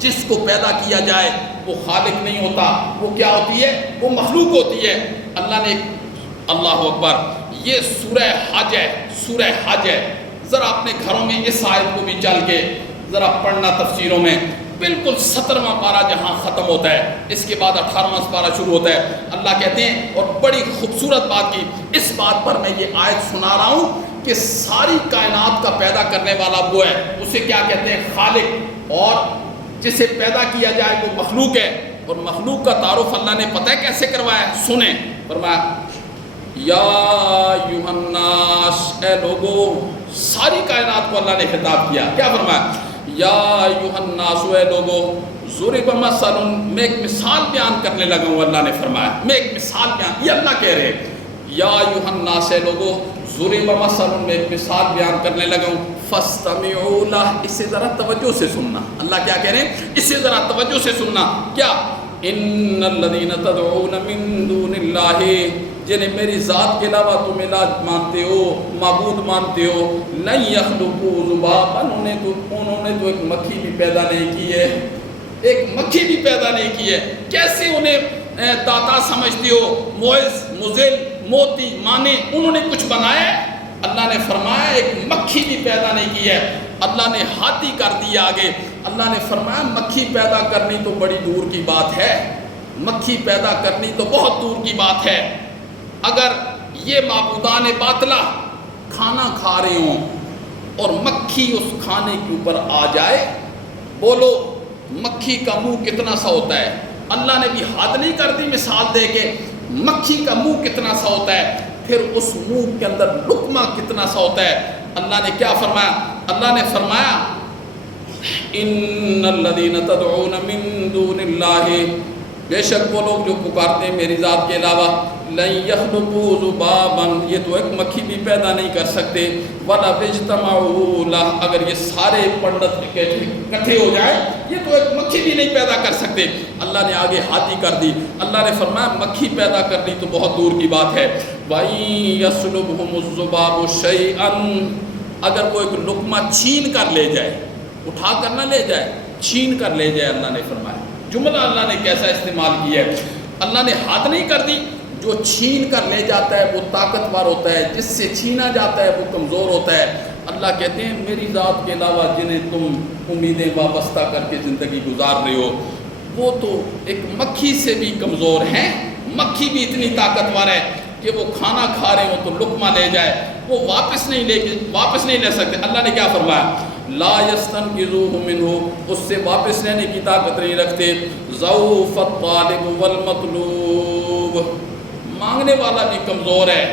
جس کو پیدا کیا جائے وہ خالق نہیں ہوتا، وہ کیا ہوتی ہے؟ وہ مخلوق ہوتی ہے۔ اللہ نے، اللہ اکبر، یہ سورہ حج ہے، سورہ حج ہے۔ ذرا اپنے گھروں میں اس آیت کو بھی چل کے ذرا پڑھنا تفسیروں میں، بالکل 17واں پارہ جہاں ختم ہوتا ہے اس کے بعد 18واں پارہ شروع ہوتا ہے۔ اللہ کہتے ہیں، اور بڑی خوبصورت بات کی، اس بات پر میں یہ آیت سنا رہا ہوں کہ ساری کائنات کا پیدا کرنے والا وہ ہے، اسے کیا کہتے ہیں؟ خالق، اور جسے پیدا کیا جائے وہ مخلوق ہے۔ اور مخلوق کا تعارف اللہ نے پتہ ہے کیسے کروایا ہے؟ سنیں، فرمایا یا ایھا الناس، اے لوگو، ساری کائنات کو اللہ نے خطاب کیا۔ کیا فرمایا؟ یا ایھا الناس، اے لوگو، ضرب مثل، میں ایک مثال بیان کرنے لگا ہوں۔ اللہ نے فرمایا میں ایک مثال بیان، یہ اللہ کہہ رہے ہیں، یا ایھا الناس، اے لوگو، ضرب مثل، میں ایک مثال بیان کرنے لگا ہوں، فاستمعوا لہ، اسے ذرا توجہ سے سننا۔ اللہ کیا کہہ رہے ہیں؟ اسے ذرا توجہ سے سننا۔ کیا؟ ان الذین تدعون من دون اللہ، جنہیں میری ذات کے علاوہ تم الہ مانتے ہو، معبود مانتے ہو، لن یخلقوا ذبابا، انہوں نے تو ایک مکھی بھی پیدا نہیں کی ہے، ایک مکھی بھی پیدا نہیں کی ہے۔ کیسے انہیں داتا سمجھتے ہو؟ معز، مذل، موتی، مانے، انہوں نے کچھ بنایا ہے؟ اللہ نے فرمایا ایک مکھی بھی پیدا نہیں کی ہے۔ اللہ نے ہاتھی کر دیا آگے۔ اللہ نے فرمایا مکھی پیدا کرنی تو بڑی دور کی بات ہے، مکھی پیدا کرنی تو بہت دور کی بات ہے. اگر یہ معبودان باطلہ کھانا کھا رہے ہوں اور مکھی اس کھانے کے اوپر آ جائے، بولو مکھی کا منہ کتنا سا ہوتا ہے؟ اللہ نے بھی حد نہیں کر دی مثال دے کے، مکھی کا منہ کتنا سا ہوتا ہے، پھر اس منہ کے اندر لقمہ کتنا سا ہوتا ہے. اللہ نے کیا فرمایا؟ اللہ نے فرمایا ان الذین تدعون من دون اللہ، بے شک وہ لوگ جو پکارتے ہیں میری ذات کے علاوہ، لن یخلقوا ذبابا، یہ تو ایک مکھی بھی پیدا نہیں کر سکتے، ولا اجتمعوا لہ، اگر یہ سارے پنڈت اکٹھے ہو جائیں یہ تو ایک مکھی بھی نہیں پیدا کر سکتے. اللہ نے آگے ہاتھی کر دی. اللہ نے فرمایا مکھی پیدا کرنی تو بہت دور کی بات ہے. وَإِن يَسْلُبْهُمُ الذُّبَابُ شَيْئًا، اگر وہ ایک لقمہ چھین کر لے جائے، اٹھا کر نہ لے جائے، چھین کر لے جائے. اللہ نے فرمایا، جملہ اللہ نے کیسا استعمال کیا ہے، اللہ نے حد نہیں کر دی. جو چھین کر لے جاتا ہے وہ طاقتور ہوتا ہے، جس سے چھینا جاتا ہے وہ کمزور ہوتا ہے. اللہ کہتے ہیں میری ذات کے علاوہ جنہیں تم امیدیں وابستہ کر کے زندگی گزار رہے ہو، وہ تو ایک مکھی سے بھی کمزور ہیں. مکھی بھی اتنی طاقتور ہے کہ وہ کھانا کھا رہے ہو تو لقمہ لے جائے، وہ واپس نہیں لے سکتے. اللہ نے کیا فرمایا؟ لا یستنقذوہ منہ، اس سے واپس لینے کی طاقت نہیں رکھتے. ضعف الطالب والمطلوب، مانگنے والا بھی کمزور ہے،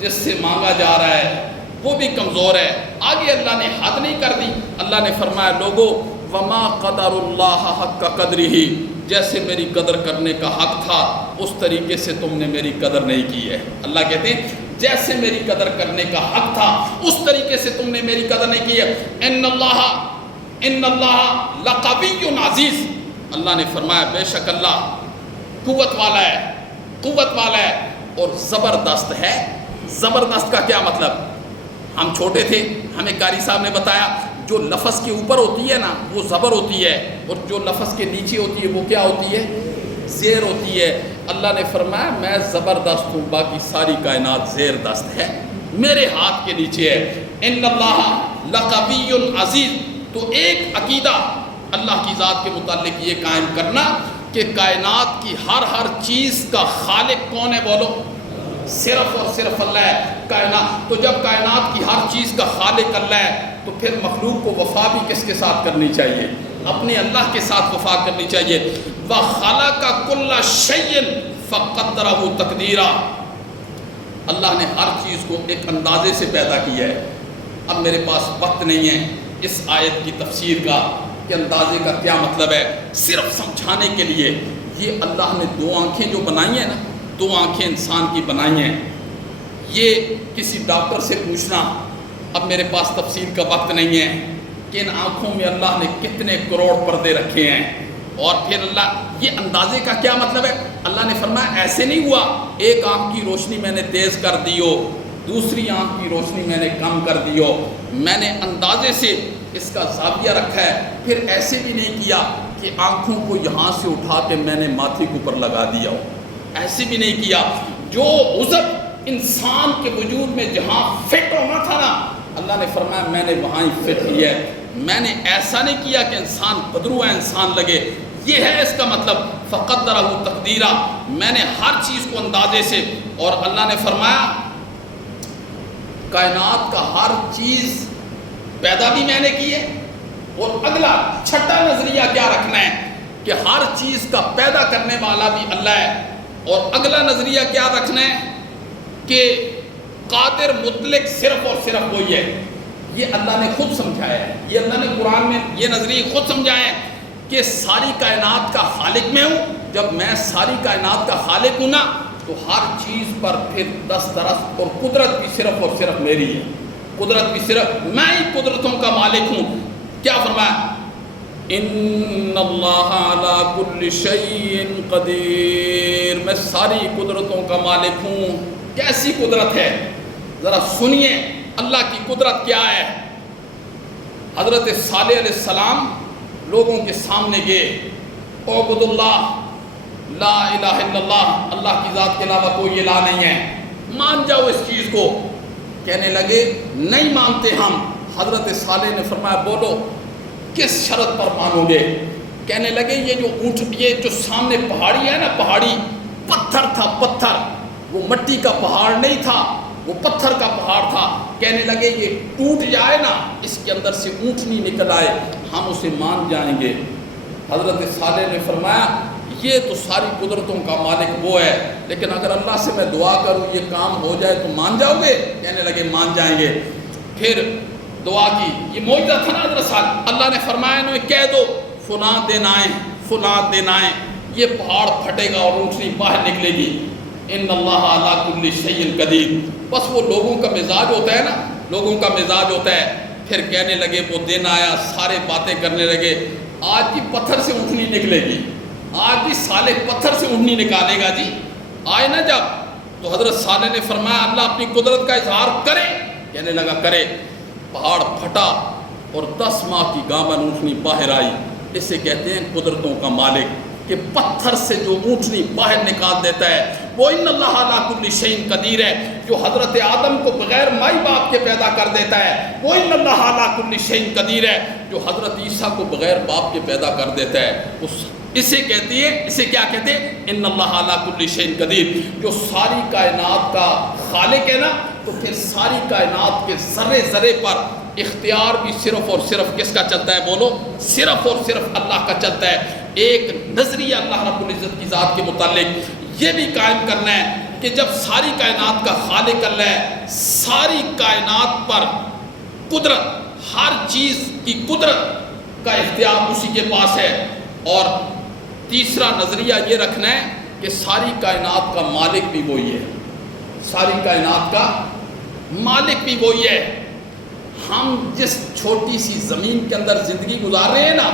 جس سے مانگا جا رہا ہے وہ بھی کمزور ہے. آگے اللہ نے حد نہیں کر دی. اللہ نے فرمایا لوگو وما قدر اللہ حق قدرہ، جیسے میری قدر کرنے کا حق تھا اس طریقے سے تم نے میری قدر نہیں کی ہے. اللہ کہتے ہیں جیسے میری قدر کرنے کا حق تھا اس طریقے سے تم نے میری قدر نہیں کی ہے. ان اللہ لقوی عزیز، اللہ نے فرمایا بے شک اللہ قوت والا ہے اور زبردست ہے. زبردست کا کیا مطلب؟ ہم چھوٹے تھے، ہمیں قاری صاحب نے بتایا جو لفظ کے اوپر ہوتی ہے نا وہ زبر ہوتی ہے، اور جو لفظ کے نیچے ہوتی ہے وہ کیا ہوتی ہے؟ زیر ہوتی ہے. اللہ نے فرمایا میں زبردست ہوں، باقی ساری کائنات زیر دست ہے، میرے ہاتھ کے نیچے ہے. ان اللہ لقوی عزیز. تو ایک عقیدہ اللہ کی ذات کے متعلق یہ قائم کرنا کہ کائنات کی ہر چیز کا خالق کون ہے؟ بولو صرف اور صرف اللہ ہے. کائنات، تو جب کائنات کی ہر چیز کا خالق اللہ ہے تو پھر مخلوق کو وفا بھی کس کے ساتھ کرنی چاہیے؟ اپنے اللہ کے ساتھ وفا کرنی چاہیے. وَخَلَقَ كُلَّ شَيْءٍ فَقَدَّرَهُ تَقْدِيرًا، اللہ نے ہر چیز کو ایک اندازے سے پیدا کیا ہے. اب میرے پاس وقت نہیں ہے اس آیت کی تفسیر کا کہ اندازے کا کیا مطلب ہے، صرف سمجھانے کے لیے یہ اللہ نے دو آنکھیں جو بنائی ہیں نا، دو آنکھیں انسان کی بنائی ہیں، یہ کسی ڈاکٹر سے پوچھنا، اب میرے پاس تفسیر کا وقت نہیں ہے کہ ان آنکھوں میں اللہ نے کتنے کروڑ پردے رکھے ہیں. اور پھر اللہ یہ اندازے کا کیا مطلب ہے؟ اللہ نے فرمایا ایسے نہیں ہوا ایک آنکھ کی روشنی میں نے تیز کر دی ہو، دوسری آنکھ کی روشنی میں نے کم کر دی ہو، میں نے اندازے سے اس کا زاویہ رکھا ہے. پھر ایسے بھی نہیں کیا کہ آنکھوں کو یہاں سے اٹھا کے میں نے ماتھے کے اوپر لگا دیا ہو، ایسے بھی نہیں کیا. جو عضو انسان کے وجود میں جہاں فٹ ہونا تھا نا، اللہ نے فرمایا میں نے وہاں ہی فٹ کیا ہے. میں نے ایسا نہیں کیا کہ انسان قدرو ہے انسان لگے. یہ ہے اس کا مطلب فقدرہ تقدیرا، میں نے ہر چیز کو اندازے سے. اور اللہ نے فرمایا کائنات کا ہر چیز پیدا بھی میں نے کی ہے. اور اگلا چھٹا نظریہ کیا رکھنا ہے کہ ہر چیز کا پیدا کرنے والا بھی اللہ ہے. اور اگلا نظریہ کیا رکھنا ہے کہ قادر مطلق صرف اور صرف وہی ہے. یہ اللہ نے خود سمجھایا ہے، یہ اللہ نے قرآن میں یہ نظریہ خود سمجھایا ہے کہ ساری کائنات کا خالق میں ہوں. جب میں ساری کائنات کا خالق ہوں نا تو ہر چیز پر پھر دسترس اور قدرت بھی صرف اور صرف میری ہے. قدرت بھی صرف میں ہی قدرتوں کا مالک ہوں. کیا فرمایا؟ ان اللہ علی کل شیء قدیر، میں ساری قدرتوں کا مالک ہوں. کیسی قدرت ہے ذرا سنیے اللہ کی قدرت کیا ہے. حضرت صالح علیہ السلام لوگوں کے سامنے گئے، اعبد اللہ لا الہ الا اللہ، اللہ کی ذات کے علاوہ کوئی الہ نہیں ہے، مان جاؤ اس چیز کو. کہنے لگے نہیں مانتے ہم. حضرت صالح نے فرمایا بولو کس شرط پر مانو گے؟ کہنے لگے یہ جو اونٹ، یہ جو سامنے پہاڑی ہے نا، پہاڑی پتھر تھا، پتھر، وہ مٹی کا پہاڑ نہیں تھا، وہ پتھر کا پہاڑ تھا۔ کہنے لگے یہ ٹوٹ جائے نا، اس کے اندر سے اونٹنی نکل آئے، ہم اسے مان جائیں گے۔ حضرت صالح نے فرمایا یہ تو ساری قدرتوں کا مالک وہ ہے، لیکن اگر اللہ سے میں دعا کروں یہ کام ہو جائے تو مان جاؤ گے؟ کہنے لگے مان جائیں گے۔ پھر دعا کی، یہ معجزہ تھا نا حضرت صالح۔ اللہ نے فرمایا انہیں کہہ دو فلاں دن آئیں، فلاں دن آئیں، یہ پہاڑ پھٹے گا اور اونٹنی باہر نکلے گی۔ ان اللہ علی کل شیء قدیر۔ بس وہ لوگوں کا مزاج ہوتا ہے نا، لوگوں کا مزاج ہوتا ہے۔ پھر کہنے لگے وہ دن آیا، سارے باتیں کرنے لگے، آج کی پتھر سے اونٹنی نکلے گی، آج بھی صالح پتھر سے اونٹنی نکالے گا جی، آئے نا جب۔ تو حضرت صالح نے فرمایا اللہ اپنی قدرت کا اظہار کرے؟ کہنے لگا کرے۔ پہاڑ پھٹا اور 10 ماہ کی گامن اونٹنی باہر آئی۔ اسے کہتے ہیں قدرتوں کا مالک، کہ پتھر سے جو اونٹنی باہر نکال دیتا ہے وہ ان اللہ علی کل شیء قدیر ہے۔ جو حضرت آدم کو بغیر مائی باپ کے پیدا کر دیتا ہے وہ ان اللہ علی کل شیء قدیر ہے۔ جو حضرت عیسیٰ کو بغیر باپ کے پیدا کر دیتا ہے اسے کہتی ہے، اسے کیا کہتے ہیں؟ ان اللہ علی کل شیء قدیر۔ جو ساری کائنات کا خالق ہے نا، تو پھر ساری کائنات کے ذرے ذرے پر اختیار بھی صرف اور صرف کس کا چلتا ہے؟ بولو، صرف اور صرف اللہ کا چلتا ہے۔ ایک نظریہ اللہ رب العزت کی ذات کے متعلق یہ بھی قائم کرنا ہے کہ جب ساری کائنات کا خالق اللہ ہے، ساری کائنات پر قدرت، ہر چیز کی قدرت کا اختیار اسی کے پاس ہے۔ اور تیسرا نظریہ یہ رکھنا ہے کہ ساری کائنات کا مالک بھی وہی ہے، ساری کائنات کا مالک بھی وہی ہے۔ ہم جس چھوٹی سی زمین کے اندر زندگی گزار رہے ہیں نا،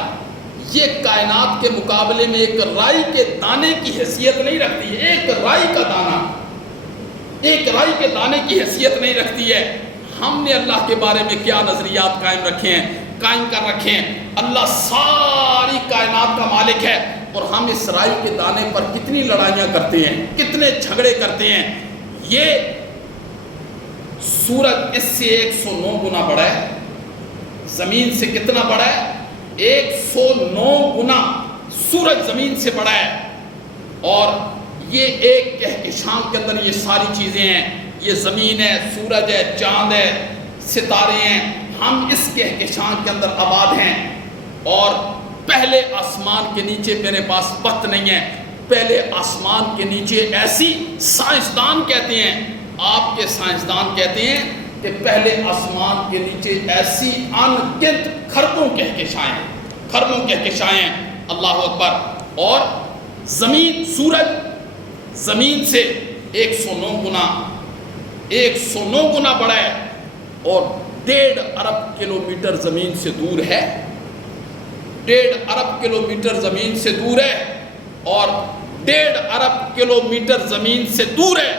یہ کائنات کے مقابلے میں ایک رائی کے دانے کی حیثیت نہیں رکھتی ہے۔ ایک رائی کا دانہ، ایک رائی کے دانے کی حیثیت نہیں رکھتی ہے۔ ہم نے اللہ کے بارے میں کیا نظریات قائم رکھے ہیں، قائم کر رکھے ہیں؟ اللہ ساری کائنات کا مالک ہے، اور ہم اس رائی کے دانے پر کتنی لڑائیاں کرتے ہیں، کتنے جھگڑے کرتے ہیں۔ یہ سورج اس سے 109 گنا بڑا ہے، زمین سے کتنا بڑا ہے؟ 109 گنا سورج زمین سے بڑا ہے۔ اور یہ ایک کہکشاں کے اندر یہ ساری چیزیں ہیں، یہ زمین ہے، سورج ہے، چاند ہے، ستارے ہیں، ہم اس کہکشاں کے اندر آباد ہیں۔ اور پہلے آسمان کے نیچے میرے پاس وقت نہیں ہے، پہلے آسمان کے نیچے ایسی سائنسدان کہتے ہیں، آپ کے سائنسدان کہتے ہیں کہ پہلے آسمان کے نیچے ایسی ان گنت کھربوں کہکشائیں، کھربوں کہکشائیں، اللہ اکبر۔ اور زمین، سورج زمین سے 109 گنا بڑا ہے، اور 1.5 ارب کلومیٹر زمین سے دور ہے، 1.5 ارب کلومیٹر زمین سے دور ہے، اور 1.5 ارب کلومیٹر زمین سے دور ہے۔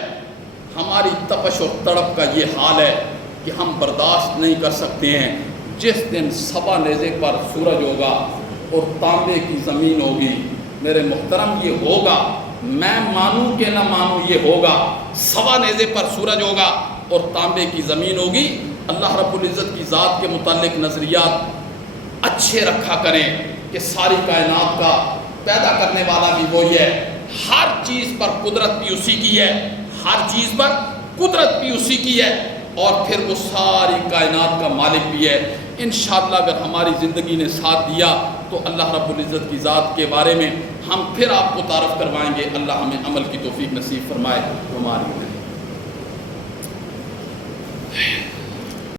ہماری تپش اور تڑپ کا یہ حال ہے کہ ہم برداشت نہیں کر سکتے ہیں۔ جس دن سبا نیزے پر سورج ہوگا اور تانبے کی زمین ہوگی، میرے محترم یہ ہوگا، میں مانوں کہ نہ مانوں یہ ہوگا۔ سبا نیزے پر سورج ہوگا اور تانبے کی زمین ہوگی۔ اللہ رب العزت کی ذات کے متعلق نظریات اچھے رکھا کریں کہ ساری کائنات کا پیدا کرنے والا بھی وہی ہے، ہر چیز پر قدرت بھی اسی کی ہے، ہر چیز پر قدرت بھی اسی کی ہے، اور پھر وہ ساری کائنات کا مالک بھی ہے۔ انشاءاللہ اگر ہماری زندگی نے ساتھ دیا تو اللہ رب العزت کی ذات کے بارے میں ہم پھر آپ کو تعارف کروائیں گے۔ اللہ ہمیں عمل کی توفیق نصیب فرمائے۔ ہماری